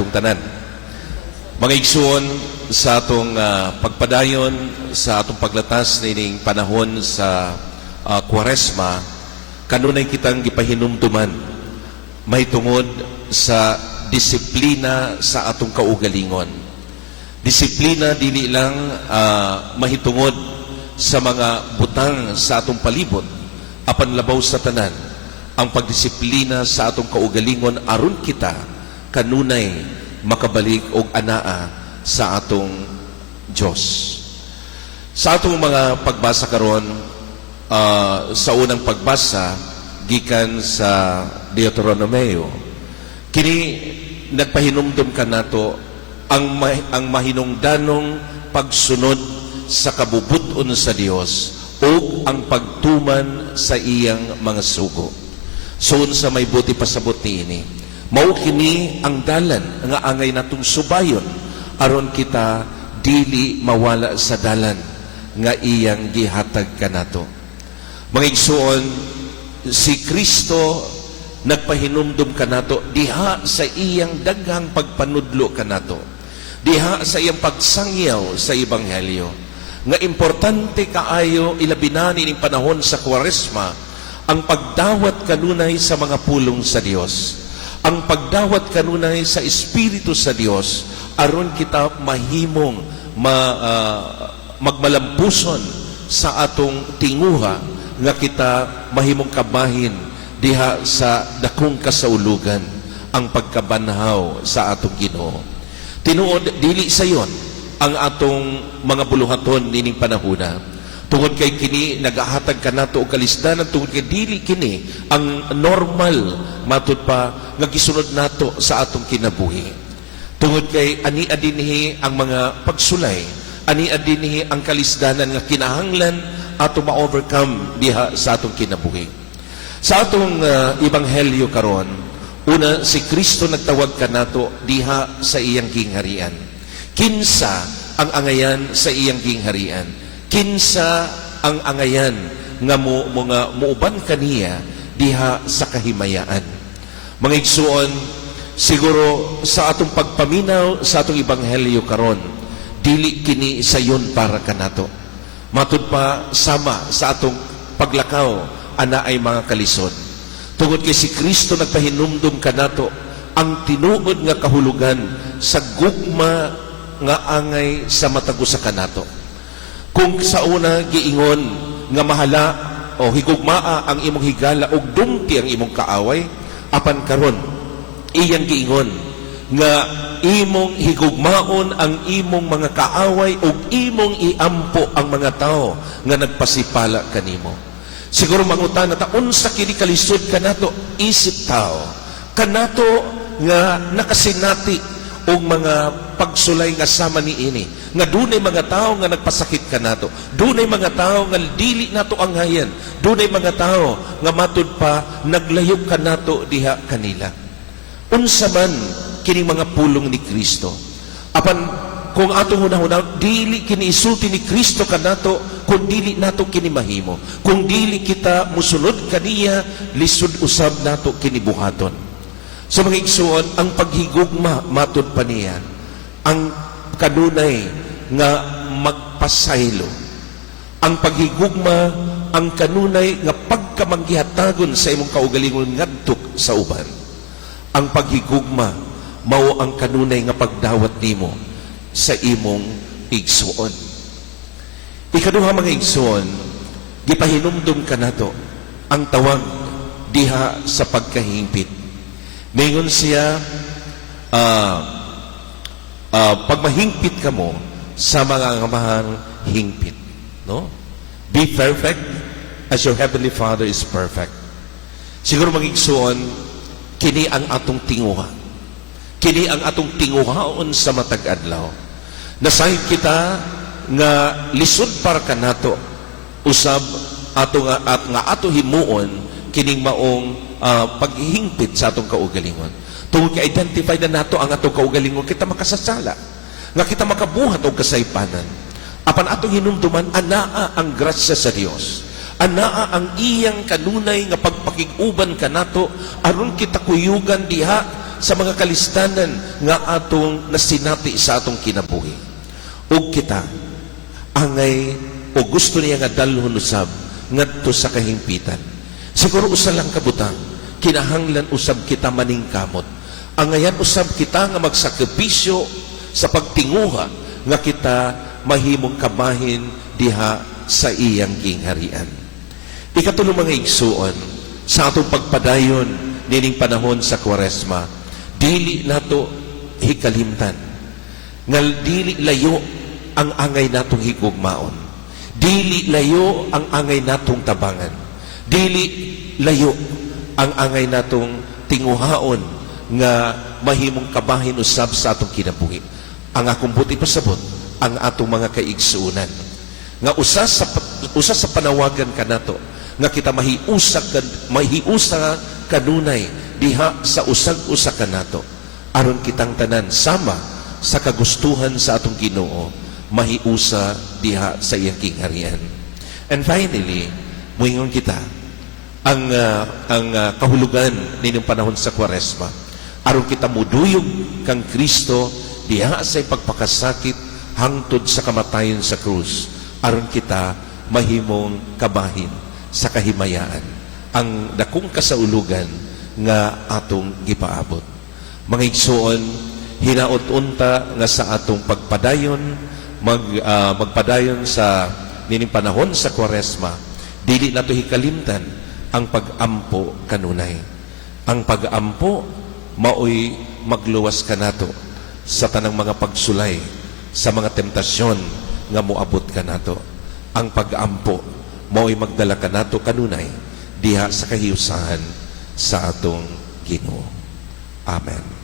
atong tanan. Mga igsoon, sa atong pagpadayon sa atong paglatas nining panahon sa Kwaresma, kanunay kitang gipahinumduman mahitungod sa disiplina sa atong kaugalingon. Disiplina dili lang mahitungod sa mga butang sa atong palibot, apan labaw sa tanan ang pagdisiplina sa atong kaugalingon aron kita kanunay makabalik og anaa sa atong Dios. Sa atong mga pagbasa karon, sa unang pagbasa gikan sa Deuteronomio, kini nagpahinumdum kanato ang mahinungdanong pagsunod sa kabubuton sa Dios o ang pagtuman sa iyang mga sugo. Soon sa may buti pasabot niini, mao kini ang dalan nga angay natong subayon aron kita dili mawala sa dalan nga iyang gihatag kanato. Mga igsoon, si Kristo nagpahinumdum kanato diha sa iyang daghang pagpanudlo kanato, diha sa iyang pagsangyaw sa ebanghelyo, nga importante kaayo ilabi na ning panahon sa Kwaresma ang pagdawat kanunay sa mga pulong sa Dios, ang pagdawat kanunay sa Espiritu sa Dios aron kita mahimong magmalampuson sa atong tinguha nga kita mahimong kabahin diha sa dakong kasaulugan, ang pagkabanhaw sa atong Ginoo. Tinuod dili sayon ang atong mga buluhaton nining panahona, tungod kay kini nagahatag kanato og kalisdanan, tungod kay dili kini ang normal matud pa nga gisunod nato sa atong kinabuhi. Tungod kay ani adinhi ang mga pagsulay, ani adinhi ang kalisdanan nga kinahanglan ato ma-overcome diha sa atong kinabuhi. Sa atong ebanghelyo karon, una si Kristo nagtawag kanato diha sa iyang gingharian. Kinsa ang angayan sa iyang gingharian? Kinsa ang angayan nga muuban kaniya diha sa kahimayaan. Mga igsuon, siguro sa atong pagpaminaw sa atong ebanghelyo karon, dili kini sayon para kanato. Matud pa sama sa atong paglakaw ana ay mga kalisod. Tungod kay si Kristo nagpahinumdum kanato ang tinuod nga kahulugan sa gugma nga angay sa matago sa kanato. Kung sa una giingon nga mahala o higugmaa ang imong higala og dumti ang imong kaaway, apan karon iyang giingon nga imong higugmaon ang imong mga kaaway ug imong iampo ang mga tao nga nagpasipala kanimo. Siguro mangutan ta unsa kini kalisod kanato isip tao kanato nga nakasinati og mga pagsulay nga sama niini, nga dunay mga tao nga nagpasakit kanato, dunay mga tao nga dili nato anghayan, dunay mga tao nga matud pa naglayog kanato diha kanila. Unsa man kining mga pulong ni Kristo, apan kung atong hunahuna dili kini isulti ni Kristo kanato kung dili nato kini mahimo, kung dili kita musunod kaniya lisod usab nato kini buhaton. So mga igsuon, ang paghigugma matud pa niya ang kanunay nga magpasaylo. Ang paghigugma ang kanunay nga pagkamanggihatagon sa imong kaugalingon ngadto sa uban. Ang paghigugma mao ang kanunay nga pagdawat nimo sa imong igsuon. Ikaduha mga igsuon, gipahinumdum kanato ang tawag diha sa pagkahingpit. Mingon siya, pag mahingpit ka mo sa mga ngamahang hingpit, no? Be perfect as your heavenly Father is perfect. Siguro magigsuon, kini ang atong tinguha. Kini ang atong tinguhaon sa matag adlaw. Nasahid kita nga lisod para kanato usab ato nga ato himuon kining maong paghihingpit sa atong kaugalingon. Tungod kay identify na nato ang atong kaugalingon, kita makasasala, nga kita makabuhat og kasaypanan. Apan atong hinumduman, anaa ang grasya sa Dios. Anaa ang iyang kanunay nga pagpakiguban kanato aron kita kuyugan diha sa mga kalistanan nga atong nasinati sa atong kinabuhi. Ug kita angay o gusto niya nga dalhon usab ngadto sa kahimpitan. Siguro usa lang kabutang, kinahanglan usab kita maningkamot. Angayan usab kita nga magsakripisyo sa pagtinguha nga kita mahimong kabahin diha sa iyang gingharian. Ikatulo mga igsuon, sa atong pagpadayon nining panahon sa Kwaresma, dili nato hikalimtan ngal dili layo ang angay natong higugmaon, dili layo ang angay natong tabangan, dili layo ang angay natong tinguhaon nga mahimong kabahin usab sa atong kinabuhi. Ang akong buti pasabot ang atong mga kaigsuunan nga usa sa panawagan kanato nga kita mahiusa kanunay diha sa usag-usa kanato aron kitang tanan sama sa kagustuhan sa atong Ginoo mahiusa diha sa iyang kingharian. And finally, muingon kita ang kahulugan nining panahon sa Kwaresma aron kita muduyog kang Kristo diha sa pagpakasakit hangtod sa kamatayon sa krus aron kita mahimong kabahin sa kahimayaan ang dakong kasaulugan nga atong gipaabot. Mga igsuon, hinaot unta nga sa atong pagpadayon magpadayon sa nining panahon sa Kwaresma, dili nato hikalimtan ang pag-ampo kanunay. Ang pag-ampo maoy magluwas kanato sa tanang mga pagsulay sa mga temptasyon nga moabot kanato. Ang pag-ampo mao'y magdala kanato kanunay diha sa kahiusahan sa atong Ginoo. Amen.